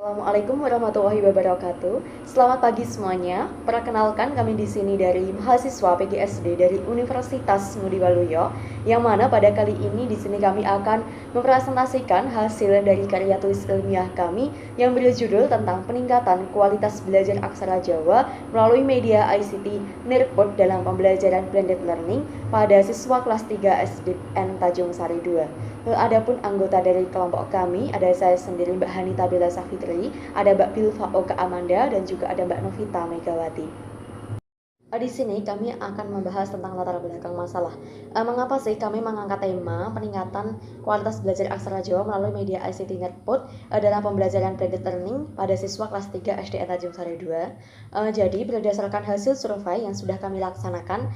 Assalamualaikum warahmatullahi wabarakatuh. Selamat pagi semuanya. Perkenalkan kami di sini dari mahasiswa PGSD dari Universitas Ngudi Waluyo, yang mana pada kali ini di sini kami akan mempresentasikan hasil dari karya tulis ilmiah kami yang berjudul tentang peningkatan kualitas belajar aksara Jawa melalui media ICT Nirpot dalam pembelajaran blended learning pada siswa kelas 3 SDN Tanjung Sari 2. Adapun anggota dari kelompok kami, ada saya sendiri Mbak Hanita Bella Safitri, ada Mbak Bilva Oka Amanda, dan juga ada Mbak Novita Megawati. Di sini kami akan membahas tentang latar belakang masalah. Mengapa sih kami mengangkat tema peningkatan kualitas belajar aksara Jawa melalui media ICT Netpot dalam pembelajaran blended learning pada siswa kelas 3 SDN Tanjung Sari 2. Jadi berdasarkan hasil survei yang sudah kami laksanakan,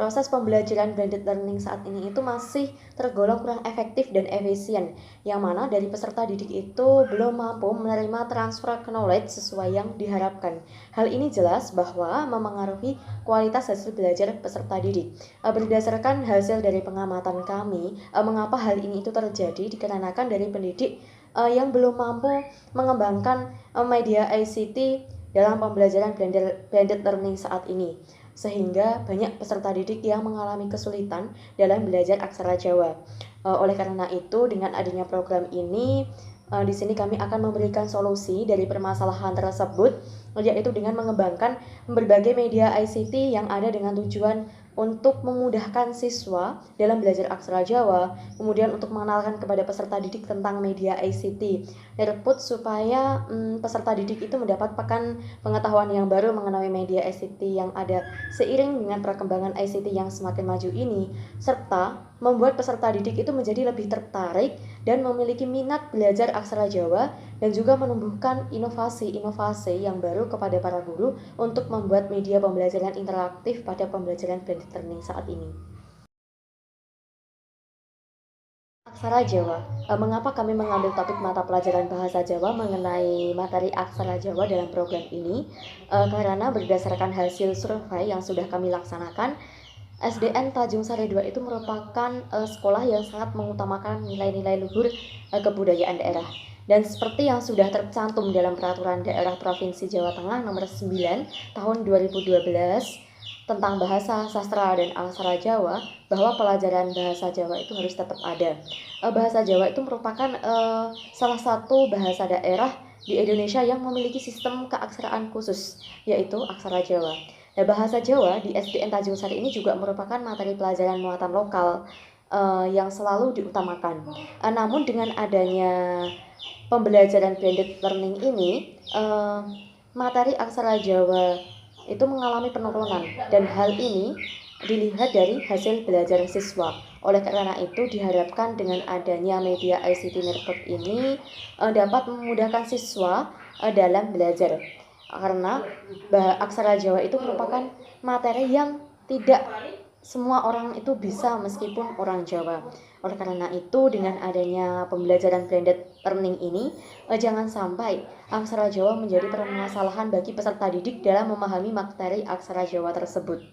proses pembelajaran blended learning saat ini itu masih tergolong kurang efektif dan efisien, yang mana dari peserta didik itu belum mampu menerima transfer knowledge sesuai yang diharapkan. Hal ini jelas bahwa memengaruhi kualitas hasil belajar peserta didik. Berdasarkan hasil dari pengamatan kami, mengapa hal ini itu terjadi dikarenakan dari pendidik yang belum mampu mengembangkan media ICT dalam pembelajaran blended learning saat ini, sehingga banyak peserta didik yang mengalami kesulitan dalam belajar aksara Jawa. Oleh karena itu, dengan adanya program ini, di sini kami akan memberikan solusi dari permasalahan tersebut, yaitu dengan mengembangkan berbagai media ICT yang ada dengan tujuan untuk memudahkan siswa dalam belajar aksara Jawa, kemudian untuk mengenalkan kepada peserta didik tentang media ICT Nirput supaya peserta didik itu mendapatkan pengetahuan yang baru mengenai media ICT yang ada seiring dengan perkembangan ICT yang semakin maju ini, serta membuat peserta didik itu menjadi lebih tertarik dan memiliki minat belajar aksara Jawa, dan juga menumbuhkan inovasi-inovasi yang baru kepada para guru untuk membuat media pembelajaran interaktif pada pembelajaran blended learning saat ini. Aksara Jawa. Mengapa kami mengambil topik mata pelajaran bahasa Jawa mengenai materi aksara Jawa dalam program ini? Karena berdasarkan hasil survei yang sudah kami laksanakan, SDN Tanjung Sari 2 itu merupakan sekolah yang sangat mengutamakan nilai-nilai luhur kebudayaan daerah. Dan seperti yang sudah tercantum dalam Peraturan Daerah Provinsi Jawa Tengah Nomor 9 Tahun 2012 tentang bahasa, sastra, dan aksara Jawa, bahwa pelajaran bahasa Jawa itu harus tetap ada. Bahasa Jawa itu merupakan salah satu bahasa daerah di Indonesia yang memiliki sistem keaksaraan khusus, yaitu aksara Jawa. Nah, bahasa Jawa di SDN Tanjung Sari ini juga merupakan materi pelajaran muatan lokal yang selalu diutamakan. Namun dengan adanya pembelajaran blended learning ini, materi aksara Jawa itu mengalami penurunan, dan hal ini dilihat dari hasil belajar siswa. Oleh karena itu diharapkan dengan adanya media ICT Nirpot ini dapat memudahkan siswa dalam belajar, karena aksara Jawa itu merupakan materi yang tidak semua orang itu bisa meskipun orang Jawa. Oleh karena itu, dengan adanya pembelajaran blended learning ini, jangan sampai aksara Jawa menjadi permasalahan bagi peserta didik dalam memahami materi aksara Jawa tersebut.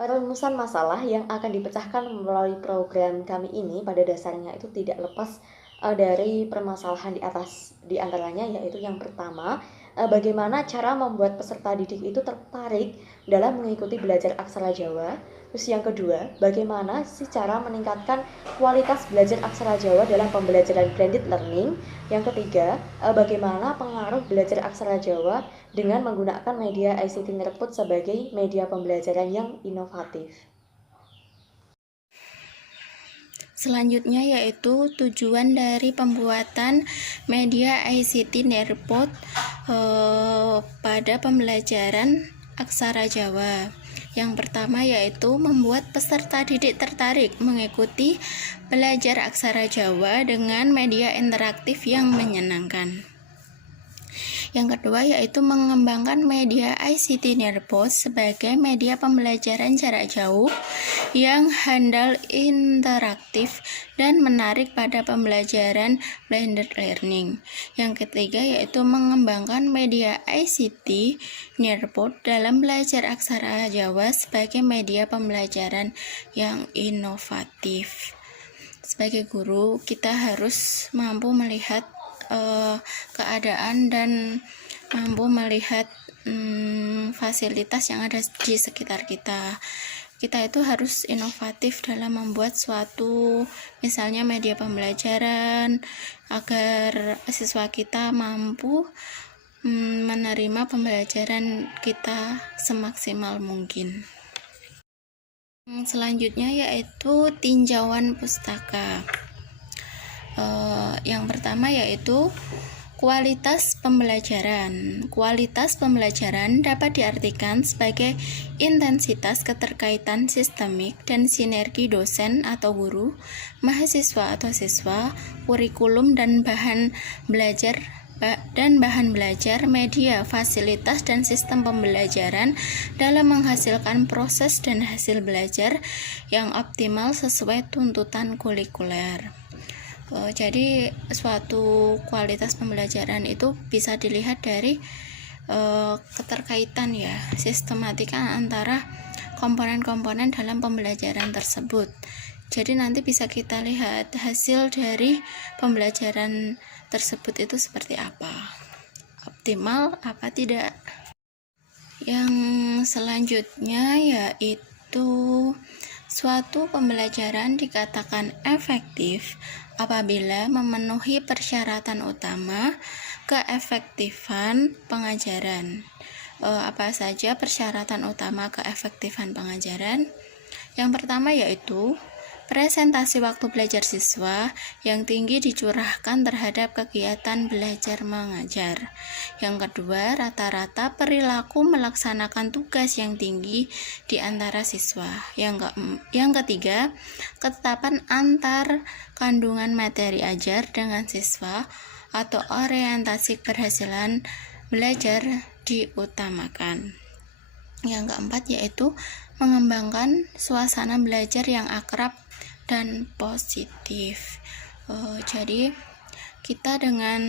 Rumusan masalah yang akan dipecahkan melalui program kami ini pada dasarnya itu tidak lepas dari permasalahan di atas. Di antaranya yaitu yang pertama, bagaimana cara membuat peserta didik itu tertarik dalam mengikuti belajar aksara Jawa. Terus yang kedua, bagaimana sih cara meningkatkan kualitas belajar aksara Jawa dalam pembelajaran blended learning. Yang ketiga, bagaimana pengaruh belajar aksara Jawa dengan menggunakan media ICT Nirput sebagai media pembelajaran yang inovatif. Selanjutnya yaitu tujuan dari pembuatan media ICT Nirpot pada pembelajaran aksara Jawa. Yang pertama yaitu membuat peserta didik tertarik mengikuti belajar aksara Jawa dengan media interaktif yang menyenangkan. Yang kedua yaitu mengembangkan media ICT Nirpot sebagai media pembelajaran jarak jauh yang handal, interaktif, dan menarik pada pembelajaran blended learning. Yang ketiga yaitu mengembangkan media ICT Nirpot dalam belajar aksara Jawa sebagai media pembelajaran yang inovatif. Sebagai guru, kita harus mampu melihat keadaan dan mampu melihat fasilitas yang ada di sekitar kita. Kita itu harus inovatif dalam membuat suatu misalnya media pembelajaran agar siswa kita mampu menerima pembelajaran kita semaksimal mungkin. Selanjutnya yaitu tinjauan pustaka. Yang pertama yaitu kualitas pembelajaran. Kualitas pembelajaran dapat diartikan sebagai intensitas keterkaitan sistemik dan sinergi dosen atau guru, mahasiswa atau siswa, kurikulum dan bahan belajar, media, fasilitas dan sistem pembelajaran dalam menghasilkan proses dan hasil belajar yang optimal sesuai tuntutan kurikuler. Jadi suatu kualitas pembelajaran itu bisa dilihat dari keterkaitan ya, sistematika antara komponen-komponen dalam pembelajaran tersebut. Jadi nanti bisa kita lihat hasil dari pembelajaran tersebut itu seperti apa, optimal apa tidak. Yang selanjutnya yaitu suatu pembelajaran dikatakan efektif apabila memenuhi persyaratan utama keefektifan pengajaran. Apa saja persyaratan utama keefektifan pengajaran? Yang pertama yaitu presentasi waktu belajar siswa yang tinggi dicurahkan terhadap kegiatan belajar mengajar. Yang kedua, rata-rata perilaku melaksanakan tugas yang tinggi di antara siswa. Yang ketiga, ketetapan antar kandungan materi ajar dengan siswa atau orientasi keberhasilan belajar diutamakan. Yang keempat yaitu mengembangkan suasana belajar yang akrab dan positif. Jadi kita dengan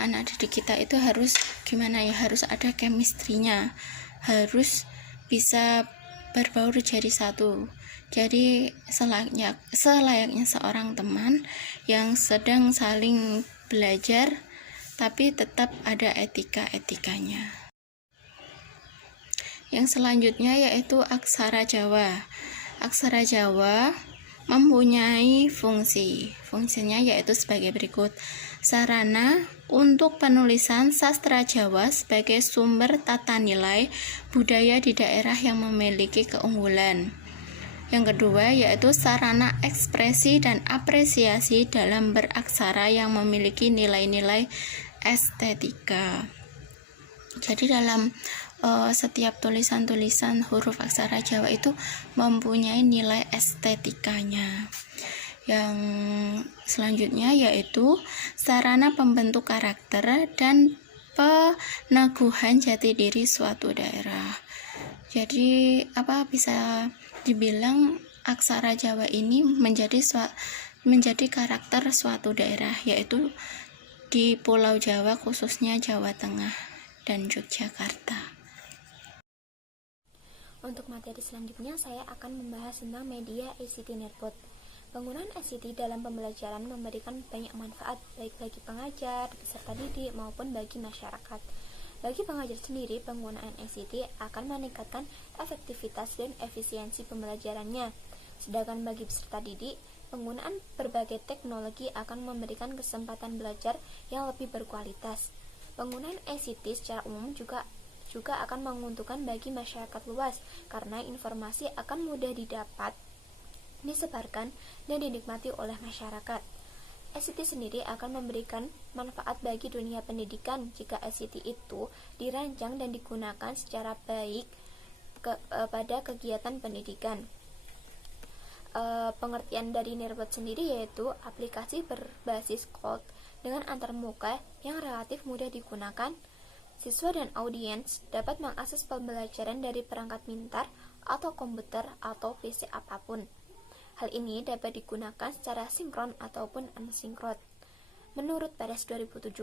anak didik kita itu harus gimana ya, harus ada chemistry-nya, harus bisa berbaur jadi satu. Jadi selayaknya seorang teman yang sedang saling belajar tapi tetap ada etika-etikanya. Yang selanjutnya yaitu aksara Jawa. Aksara Jawa mempunyai fungsinya yaitu sebagai berikut: sarana untuk penulisan sastra Jawa sebagai sumber tata nilai budaya di daerah yang memiliki keunggulan. Yang kedua yaitu sarana ekspresi dan apresiasi dalam beraksara yang memiliki nilai-nilai estetika. Jadi dalam setiap tulisan-tulisan huruf aksara Jawa itu mempunyai nilai estetikanya. Yang selanjutnya yaitu sarana pembentuk karakter dan peneguhan jati diri suatu daerah. Jadi bisa dibilang aksara Jawa ini menjadi karakter suatu daerah, yaitu di Pulau Jawa, khususnya Jawa Tengah dan Yogyakarta. Untuk materi selanjutnya, saya akan membahas tentang media ICT Nerbot. Penggunaan ICT dalam pembelajaran memberikan banyak manfaat, baik bagi pengajar, peserta didik, maupun bagi masyarakat. Bagi pengajar sendiri, penggunaan ICT akan meningkatkan efektivitas dan efisiensi pembelajarannya. Sedangkan bagi peserta didik, penggunaan berbagai teknologi akan memberikan kesempatan belajar yang lebih berkualitas. Penggunaan ICT secara umum juga akan menguntungkan bagi masyarakat luas karena informasi akan mudah didapat, disebarkan, dan dinikmati oleh masyarakat. ICT sendiri akan memberikan manfaat bagi dunia pendidikan jika ICT itu dirancang dan digunakan secara baik pada kegiatan pendidikan. Pengertian dari Nerbot sendiri yaitu aplikasi berbasis cloud dengan antarmuka yang relatif mudah digunakan. Siswa dan audiens dapat mengakses pembelajaran dari perangkat pintar atau komputer atau PC apapun. Hal ini dapat digunakan secara sinkron ataupun asinkron. Menurut Pares 2017,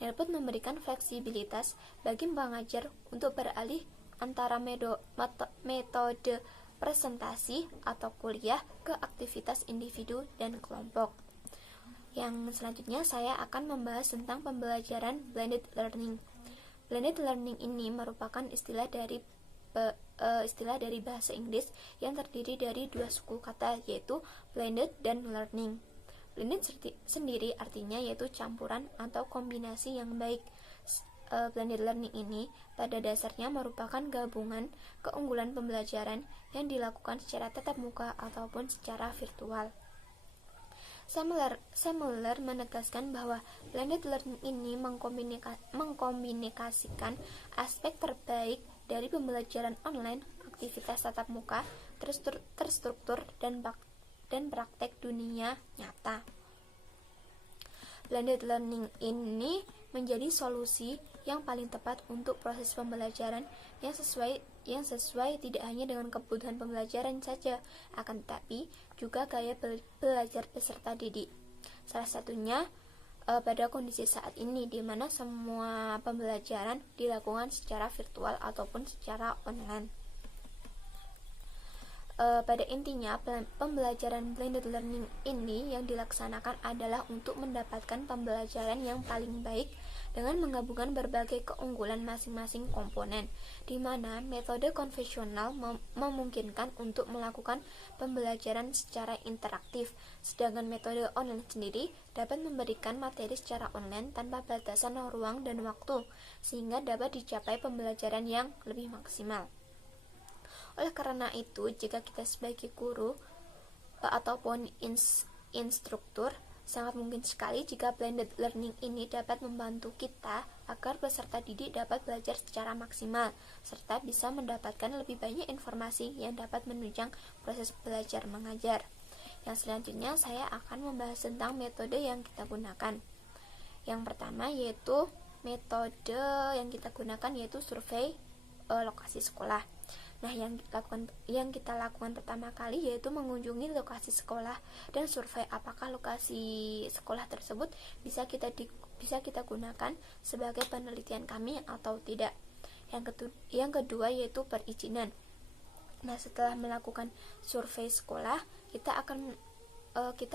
Nerbot memberikan fleksibilitas bagi pengajar untuk beralih antara metode presentasi atau kuliah ke aktivitas individu dan kelompok. Yang selanjutnya saya akan membahas tentang pembelajaran blended learning. Blended learning ini merupakan istilah dari bahasa Inggris yang terdiri dari dua suku kata, yaitu blended dan learning. Blended sendiri artinya yaitu campuran atau kombinasi yang baik. Blended learning ini pada dasarnya merupakan gabungan keunggulan pembelajaran yang dilakukan secara tatap muka ataupun secara virtual. Semler menegaskan bahwa blended learning ini mengkombinasikan aspek terbaik dari pembelajaran online, aktivitas tatap muka, terstruktur, dan praktek dunia nyata. Blended learning ini menjadi solusi yang paling tepat untuk proses pembelajaran yang sesuai tidak hanya dengan kebutuhan pembelajaran saja, akan tetapi juga gaya belajar peserta didik. Salah satunya pada kondisi saat ini, di mana semua pembelajaran dilakukan secara virtual ataupun secara online. Pada intinya, pembelajaran blended learning ini yang dilaksanakan adalah untuk mendapatkan pembelajaran yang paling baik dengan menggabungkan berbagai keunggulan masing-masing komponen, di mana metode konvensional memungkinkan untuk melakukan pembelajaran secara interaktif, sedangkan metode online sendiri dapat memberikan materi secara online tanpa batasan ruang dan waktu, sehingga dapat dicapai pembelajaran yang lebih maksimal. Oleh karena itu, jika kita sebagai guru ataupun instruktur, sangat mungkin sekali jika blended learning ini dapat membantu kita agar peserta didik dapat belajar secara maksimal, serta bisa mendapatkan lebih banyak informasi yang dapat menunjang proses belajar mengajar. Yang selanjutnya saya akan membahas tentang metode yang kita gunakan. Yang pertama yaitu metode yang kita gunakan yaitu survei lokasi sekolah. Nah, yang kita lakukan pertama kali yaitu mengunjungi lokasi sekolah dan survei apakah lokasi sekolah tersebut bisa kita gunakan sebagai penelitian kami atau tidak. Yang kedua yaitu perizinan. Nah, setelah melakukan survei sekolah, kita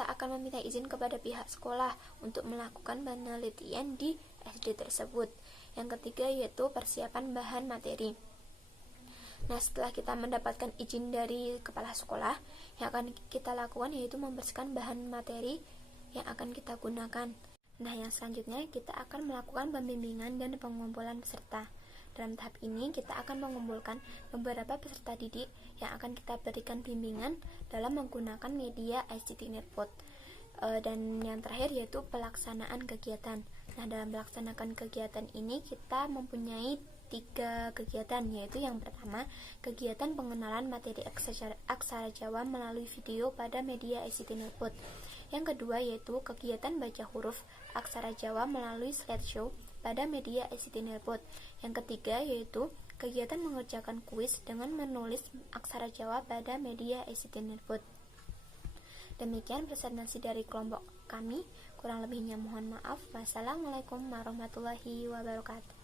akan meminta izin kepada pihak sekolah untuk melakukan penelitian di SD tersebut. Yang ketiga yaitu persiapan bahan materi. Nah, setelah kita mendapatkan izin dari kepala sekolah, yang akan kita lakukan yaitu membersihkan bahan materi yang akan kita gunakan. Nah, yang selanjutnya kita akan melakukan pembimbingan dan pengumpulan peserta. Dalam tahap ini, kita akan mengumpulkan beberapa peserta didik yang akan kita berikan bimbingan dalam menggunakan media ICT Netpot. Dan yang terakhir yaitu pelaksanaan kegiatan. Nah, dalam melaksanakan kegiatan ini kita mempunyai 3 kegiatan, yaitu yang pertama, kegiatan pengenalan materi aksara Jawa melalui video pada media ICT Netpot. Yang kedua yaitu kegiatan baca huruf aksara Jawa melalui slideshow pada media ICT Netpot. Yang ketiga yaitu kegiatan mengerjakan kuis dengan menulis aksara Jawa pada media ICT Netpot. Demikian presentasi dari kelompok kami. Kurang lebihnya mohon maaf. Wassalamualaikum warahmatullahi wabarakatuh.